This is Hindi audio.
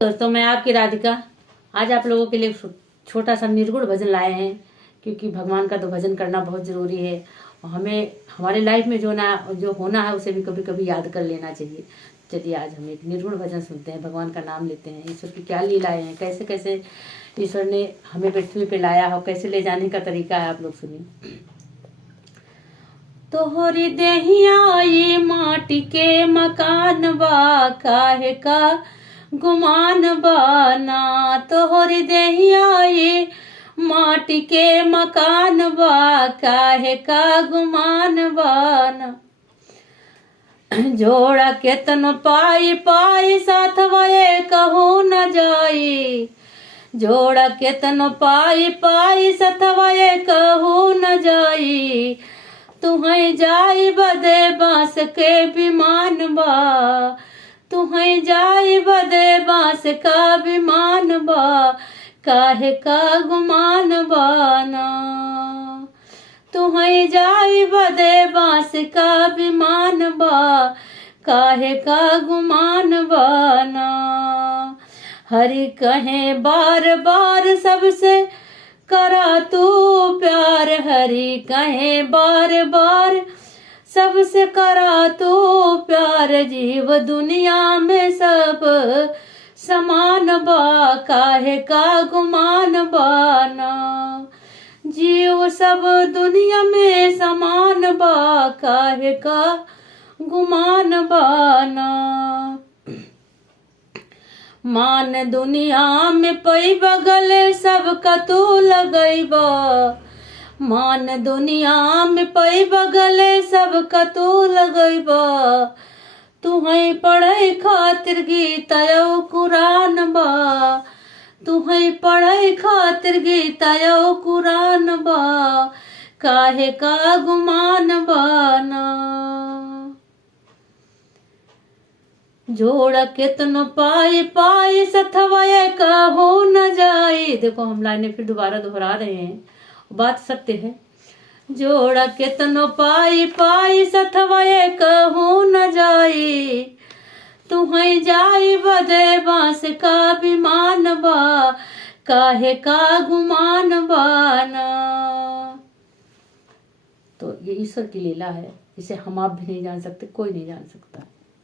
दोस्तों, मैं आपकी राधिका आज आप लोगों के लिए छोटा सा निर्गुण भजन लाए हैं, क्योंकि भगवान का तो भजन करना बहुत ज़रूरी है और हमें हमारे लाइफ में जो होना है उसे भी कभी कभी याद कर लेना चाहिए। चलिए आज हम एक निर्गुण भजन सुनते हैं, भगवान का नाम लेते हैं, ईश्वर की क्या लीलाएं हैं, कैसे कैसे ईश्वर ने हमें पृथ्वी पे लाया हो, कैसे ले जाने का तरीका है, आप लोग सुनिए। तोहरी देहिया ये माटी के मकान बा, काहे का गुमान बाना। तोहरी देहिया ये माटी के मकान बा, काहे का गुमान बाना। जोड़ा केतन पाई पाई साथ वये कहू न जाई। जोड़ा केतन पाई पाई साथ वये कहू न जाई। तुहै जाई बदे बांस के विमान बा। तुहै जाई बदे बांस का विमान बा, काहे का गुमान बाना। तुहै जाई बदे बांस का विमान बा, काहे का गुमान बाना। हरि कहे बार बार सबसे करा तू प्यार। हरि कहे बार बार सबसे करा तू प्यार। जीव दुनिया में सब समान बा, काहे का गुमान बाना। जीव सब दुनिया में समान बा, काहे का गुमान बाना। मान दुनिया में पई बगल सबका तू लगैबा। मान दुनिया में पई बगल सबका तू लगैबा। तुहै पढ़ै खातिर गीता और कुरान बा। तुहै पढ़ै खातिर गीता और कुरान बा, काहे का गुमान बाना। जोड़ा केतन पाई पाई सथवाए कहू न जाई। देखो हम लाइनें फिर दोबारा दोहरा रहे हैं, बात सत्य है। जोड़ा केतन पाई पाई सथवाए कहू न जाई। तुहै जाई बदे बांस का विमान बा, काहे का गुमान बाना। तो ये ईश्वर की लीला है, इसे हम आप भी नहीं जान सकते, कोई नहीं जान सकता।